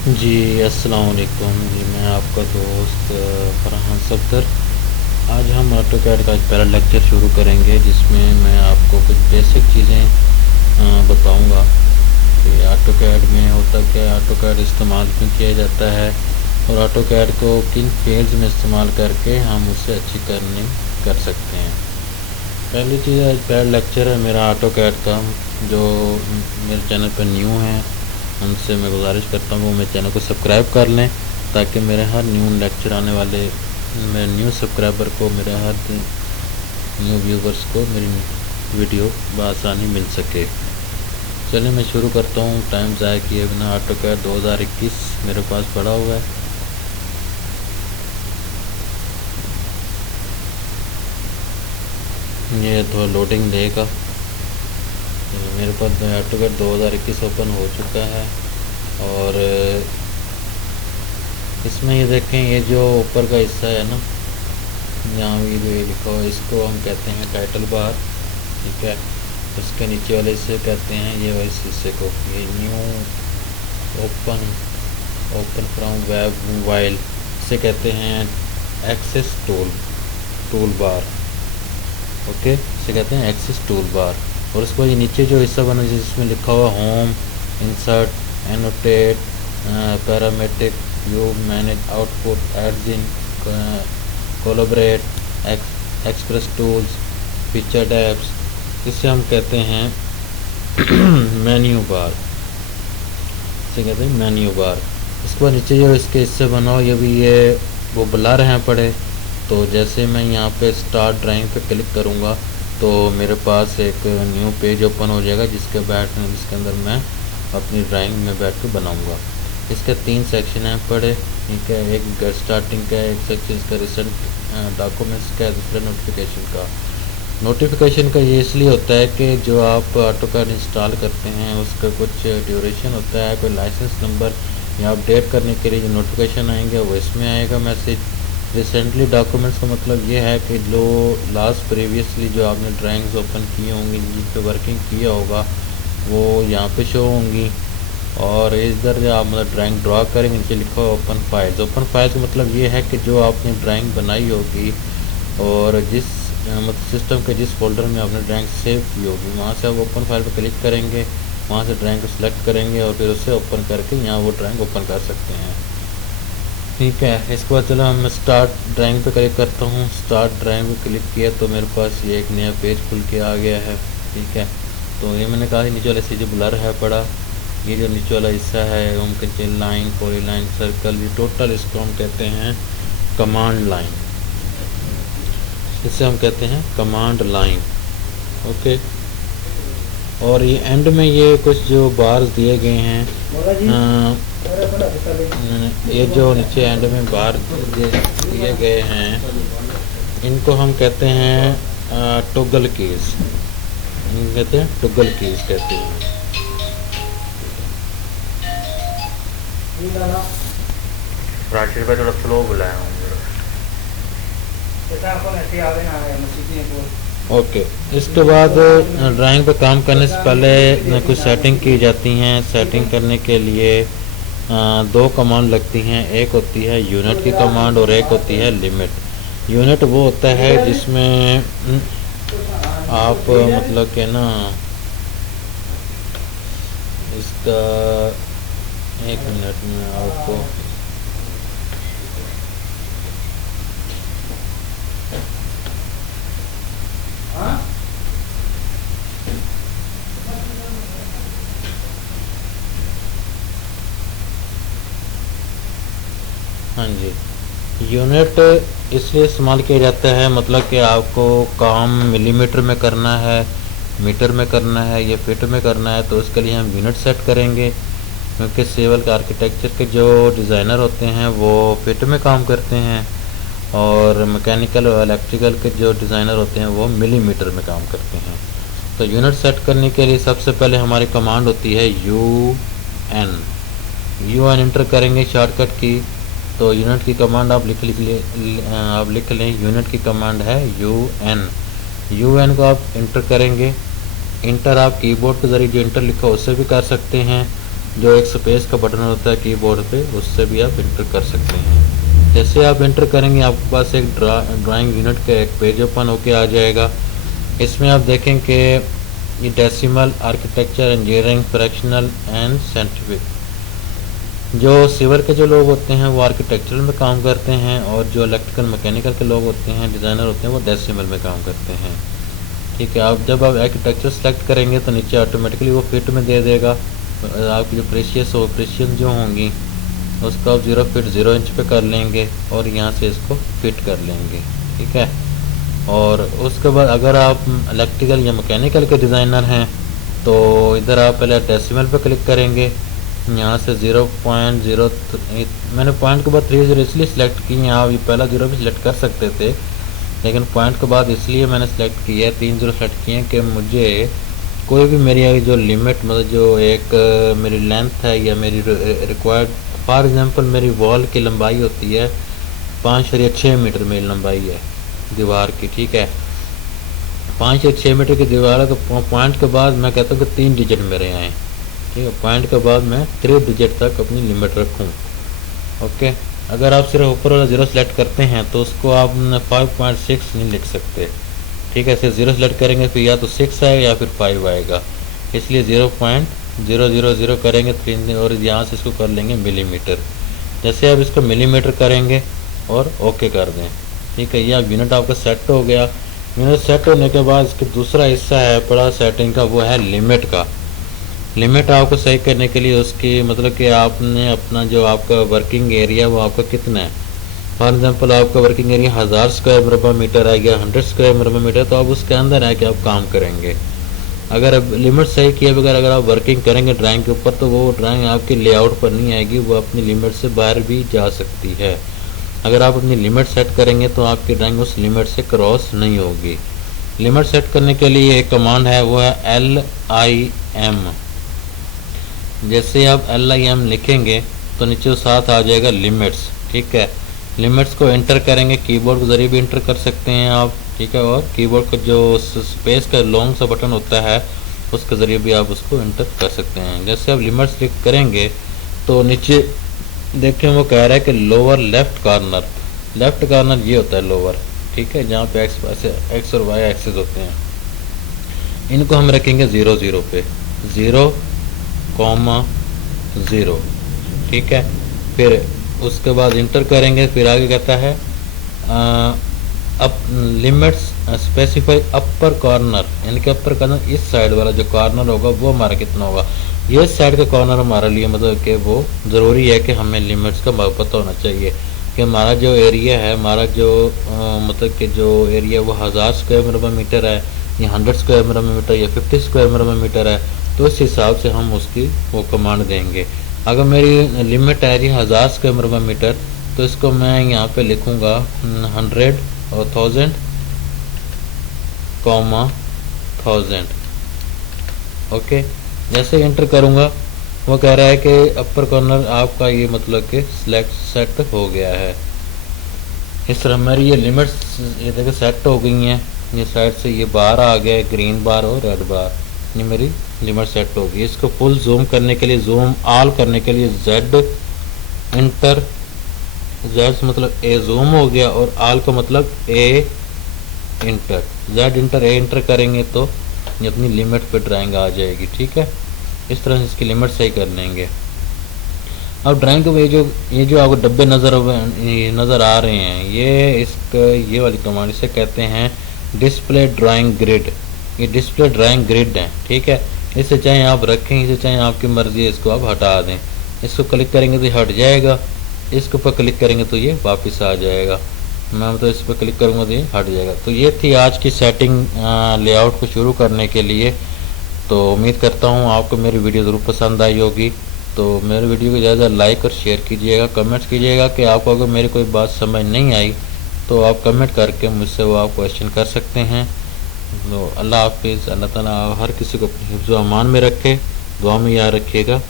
जी, अस्सलाम वालेकुम जी। मैं आपका दोस्त फरहान सफदर। आज हम ऑटोकैड का पहला लेक्चर शुरू करेंगे, जिसमें मैं आपको कुछ बेसिक चीज़ें बताऊंगा कि ऑटोकैड में होता क्या है, ऑटोकैड इस्तेमाल क्यों किया जाता है और ऑटोकैड को किन फील्ड्स में इस्तेमाल करके हम उससे अच्छी अर्निंग कर सकते हैं। पहली चीज़, आज पहला लेक्चर है मेरा ऑटोकैड का। जो मेरे चैनल पर न्यू है उनसे मैं गुजारिश करता हूँ वो मेरे चैनल को सब्सक्राइब कर लें, ताकि मेरे हर न्यू लेक्चर आने वाले मेरे न्यू सब्सक्राइबर को, मेरे हर न्यू व्यूवर्स को मेरी वीडियो बआसानी मिल सके। चलिए मैं शुरू करता हूँ टाइम ज़ाया किए बिना। ऑटोकैड 2021 मेरे पास पड़ा हुआ है। ये थोड़ा लोडिंग देगा। मेरे पास ऑटोकैड 2021 ओपन हो चुका है और इसमें ये देखें, ये जो ऊपर का हिस्सा है ना, यहाँ भी लिखा हुआ, इसको हम कहते हैं टाइटल बार। ठीक है, उसके नीचे वाले हिस्से कहते हैं ये वाले हिस्से को, ये new open open from web mobile से कहते हैं एक्सेस टूल बार। ओके, इसे कहते हैं एक्सेस टूल बार। और उसके बाद ये नीचे जो हिस्सा बना जिसमें लिखा हुआ home, insert, annotate, parametric, view, manage output, एड्स इन, collaborate, express tools, featured apps, इसे हम कहते हैं मेन्यू बार। इसे कहते हैं मेन्यू बार। इसके बाद नीचे जो इसके हिस्से बना हो, ये भी ये वो ब्लर हैं पड़े। तो जैसे मैं यहाँ पे स्टार्ट ड्राइंग पे क्लिक करूँगा तो मेरे पास एक न्यू पेज ओपन हो जाएगा, जिसके अंदर मैं अपनी ड्राइंग में बैठ के बनाऊँगा। इसके 3 सेक्शन हैं पड़े। ठीक है, एक गेट स्टार्टिंग का है, एक सेक्शन इसका रिसेंट डॉक्यूमेंट्स का है, दूसरा नोटिफिकेशन का। नोटिफिकेशन का ये इसलिए होता है कि जो आप ऑटोकैड इंस्टॉल करते हैं उसका कुछ ड्यूरेशन होता है, कोई लाइसेंस नंबर या अपडेट करने के लिए जो नोटिफिकेशन आएंगे वो इसमें आएगा मैसेज। रिसेंटली डॉक्यूमेंट्स का मतलब ये है कि जो लास्ट प्रीवियसली जो आपने ड्राइंग्स ओपन की होंगी, जिन पे वर्किंग किया होगा, वो यहाँ पे शो होंगी। और इधर जो आप मतलब ड्राइंग ड्रा करेंगे, नीचे लिखा हुआ ओपन फाइल्स। ओपन फाइल्स का मतलब ये है कि जो आपने ड्राइंग बनाई होगी और जिस मतलब सिस्टम के जिस फोल्डर में आपने ड्राइंग सेव की होगी, वहाँ से आप ओपन फाइल पर क्लिक करेंगे, वहाँ से ड्राइंग को सिलेक्ट करेंगे और फिर उससे ओपन करके यहाँ वो ड्राइंग ओपन कर सकते हैं। ठीक है, इसके बाद चलो मैं स्टार्ट ड्राइंग पे क्लिक करता हूँ। स्टार्ट ड्राइंग पे क्लिक किया तो मेरे पास ये एक नया पेज खुल के आ गया है। ठीक है, तो ये मैंने कहा नीचे वाले से जो ब्लर है पड़ा, ये जो नीचे वाला हिस्सा है उनके लाइन, पॉलीलाइन, सर्कल, ये टोटल इसको हम कहते हैं कमांड लाइन। इसे हम कहते हैं कमांड लाइन। ओके, और ये एंड में ये कुछ जो बार्स दिए गए हैं, ये जो नीचे एंड में बार दिए गए हैं, इनको हम कहते हैं टॉगल कीज। कहते हैं टॉगल कीज कहते हैं। राशिद भाई थोड़ा स्लो बुलाया हूँ। ओके, इसके बाद ड्राइंग पे काम करने से पहले कुछ सेटिंग की जाती हैं। सेटिंग करने के लिए 2 कमांड लगती हैं। एक होती है यूनिट की कमांड और एक होती है लिमिट। यूनिट वो होता है जिसमें आप मतलब कि ना, इसका 1 मिनट में आपको हाँ जी, यूनिट इसलिए इस्तेमाल किया जाता है, मतलब कि आपको काम मिलीमीटर में करना है, मीटर में करना है या फीट में करना है, तो उसके लिए हम यूनिट सेट करेंगे। क्योंकि सिविल का आर्किटेक्चर के जो डिज़ाइनर होते हैं वो फीट में काम करते हैं और मैकेनिकल और इलेक्ट्रिकल के जो डिज़ाइनर होते हैं वो मिलीमीटर में काम करते हैं। तो यूनिट सेट करने के लिए सबसे पहले हमारी कमांड होती है UN इंटर करेंगे शॉर्टकट की। तो यूनिट की कमांड आप लिख लें। यूनिट की कमांड है UN को आप इंटर करेंगे। इंटर आप कीबोर्ड के ज़रिए जो इंटर लिखा उससे भी कर सकते हैं जो एक स्पेस का बटन होता है कीबोर्ड पे, उससे भी आप इंटर कर सकते हैं। जैसे आप इंटर करेंगे आपके पास एक ड्राइंग यूनिट का एक पेज ओपन होके आ जाएगा। इसमें आप देखें कि ये decimal, architecture, engineering, fractional and scientific. जो सिविल के जो लोग होते हैं वो आर्किटेक्चरल में काम करते हैं, और जो इलेक्ट्रिकल मैकेनिकल के लोग होते हैं, डिज़ाइनर होते हैं, वो डेसिमल में काम करते हैं। ठीक है, आप जब आप आर्किटेक्चर सेलेक्ट करेंगे तो नीचे ऑटोमेटिकली वो फिट में दे देगा। आपकी जो प्रेशियस जो होंगी उसको आप 0 फीट 0 इंच पे कर लेंगे और यहाँ से इसको फिट कर लेंगे। ठीक है, और उसके बाद अगर आप इलेक्ट्रिकल या मैकेनिकल के डिज़ाइनर हैं तो इधर आप पहले डेसिमल पे क्लिक करेंगे। यहाँ से 0.0, मैंने पॉइंट के बाद 30 इसलिए सिलेक्ट की है। आप ये पहला 0 भी सिलेक्ट कर सकते थे, लेकिन पॉइंट के बाद इसलिए मैंने सेलेक्ट किया है, 3 0 सेलेक्ट किए हैं कि मुझे कोई भी मेरी जो लिमिट, मतलब जो एक मेरी लेंथ है या मेरी रिक्वायर्ड, फॉर एग्जांपल मेरी वॉल की लंबाई होती है 5.6 मीटर मेरी लंबाई है दीवार की। ठीक है, 5 या 6 मीटर की दीवार है, तो पॉइंट के बाद मैं कहता हूँ कि 3 डिजिट मेरे आएँ। ठीक है, पॉइंट के बाद मैं 3 डिजिट तक अपनी लिमिट रखूँ। ओके, अगर आप सिर्फ ऊपर वाला 0 सेलेक्ट करते हैं तो उसको आप 5.6 नहीं लिख सकते। ठीक है, सिर्फ 0 सेलेक्ट करेंगे फिर या तो 6 आएगा या फिर 5 आएगा, इसलिए 0.000 करेंगे 3, और यहाँ से इसको कर लेंगे मिलीमीटर। जैसे आप इसको मिलीमीटर करेंगे और ओके कर दें। ठीक है, ये अब यूनिट आपका सेट हो गया। यूनिट सेट होने के बाद इसका दूसरा हिस्सा है बड़ा सेटिंग का, वो है लिमिट का। लिमिट आपको सही करने के लिए उसकी मतलब कि आपने अपना जो आपका वर्किंग एरिया वो आपका कितना है। फॉर एग्जांपल आपका वर्किंग एरिया 1000 स्क्वायर मरबा मीटर है या 100 स्क्वायर मरबा मीटर, तो आप उसके अंदर है कि आप काम करेंगे। अगर अब लिमिट सही किए बगैर अगर आप वर्किंग करेंगे ड्राइंग के ऊपर, तो वो ड्राइंग आपकी लेआउट पर नहीं आएगी, वो अपनी लिमिट से बाहर भी जा सकती है। अगर आप अपनी लिमिट सेट करेंगे तो आपकी ड्राइंग उस लिमिट से क्रॉस नहीं होगी। लिमिट सेट करने के लिए एक कमांड है, वो है LIM। जैसे आप LIM लिखेंगे तो नीचे साथ आ जाएगा लिमिट्स। ठीक है, लिमिट्स को एंटर करेंगे, कीबोर्ड के ज़रिए भी एंटर कर सकते हैं आप। ठीक है, और कीबोर्ड का जो स्पेस का लॉन्ग सा बटन होता है उसके ज़रिए भी आप उसको एंटर कर सकते हैं। जैसे आप लिमिट्स क्लिक करेंगे तो नीचे देखें वो कह रहा है कि lower left corner. Left corner ये होता है लोअर। ठीक है, जहाँ पे एक्स और वाई एक्सिस होते हैं, इनको हम रखेंगे 0 0 पे, 0, 0। ठीक है, फिर उसके बाद इंटर करेंगे, फिर आगे कहता है अप लिमिट्स स्पेसिफाई अपर कॉर्नर, यानी कि अपर कॉर्नर इस साइड वाला जो कॉर्नर होगा वो हमारा कितना होगा। ये साइड का कॉर्नर हमारे लिए मतलब कि वो ज़रूरी है कि हमें लिमिट्स का पता होना चाहिए कि हमारा जो एरिया है, हमारा जो मतलब कि जो एरिया वो 1000 स्क्वायर मरबा मीटर है या 100 स्क्वायर मरबा मीटर या 50 स्क्वायर मरबा मीटर है, तो इस हिसाब से हम उसकी वो कमांड देंगे। अगर मेरी लिमिट है जी 1000 स्क्वायर मरबा मीटर, तो इसको मैं यहाँ पे लिखूँगा 100 और 1000, 1000। ओके, जैसे एंटर करूँगा वो कह रहा है कि अपर कॉर्नर आपका ये मतलब कि सिलेक्ट सेट हो गया है। इस तरह हमारी ये लिमिट्स ये देखो सेट हो गई हैं। ये साइड से ये बार आ गया है, ग्रीन बार और रेड बार, ये मेरी लिमिट सेट होगी। इसको फुल जूम करने के लिए, जूम ऑल करने के लिए Z इंटर, Z मतलब A जूम हो गया और ऑल का मतलब A inter. Z inter A inter करेंगे तो ये अपनी लिमिट पे ड्राइंग आ जाएगी। ठीक है, इस तरह से इसकी लिमिट सही कर लेंगे। अब ड्राइंग के ये जो आपको डब्बे नज़र आ रहे हैं, ये वाली कमांड इसे कहते हैं डिस्प्ले ड्राइंग ग्रिड। ये डिस्प्ले ड्राइंग ग्रिड है। ठीक है, इसे चाहे आप रखें, इसे चाहे आपकी मर्जी है, इसको आप हटा दें। इसको क्लिक करेंगे तो हट जाएगा, इसके ऊपर क्लिक करेंगे तो ये वापस आ जाएगा। मैं तो इस पर क्लिक करूँगा तो ये हट जाएगा। तो ये थी आज की सेटिंग लेआउट को शुरू करने के लिए। तो उम्मीद करता हूँ आपको मेरी वीडियो ज़रूर पसंद आई होगी। तो मेरे वीडियो को ज़्यादा लाइक और शेयर कीजिएगा, कमेंट्स कीजिएगा कि आपको अगर मेरी कोई बात समझ नहीं आई तो आप कमेंट करके मुझसे वो आप क्वेश्चन कर सकते हैं। तो अल्लाह हाफिज़। अल्लाह ताला हर किसी को अपने हिफ्ज़ व अमान में रखे, दुआ में याद रखिएगा।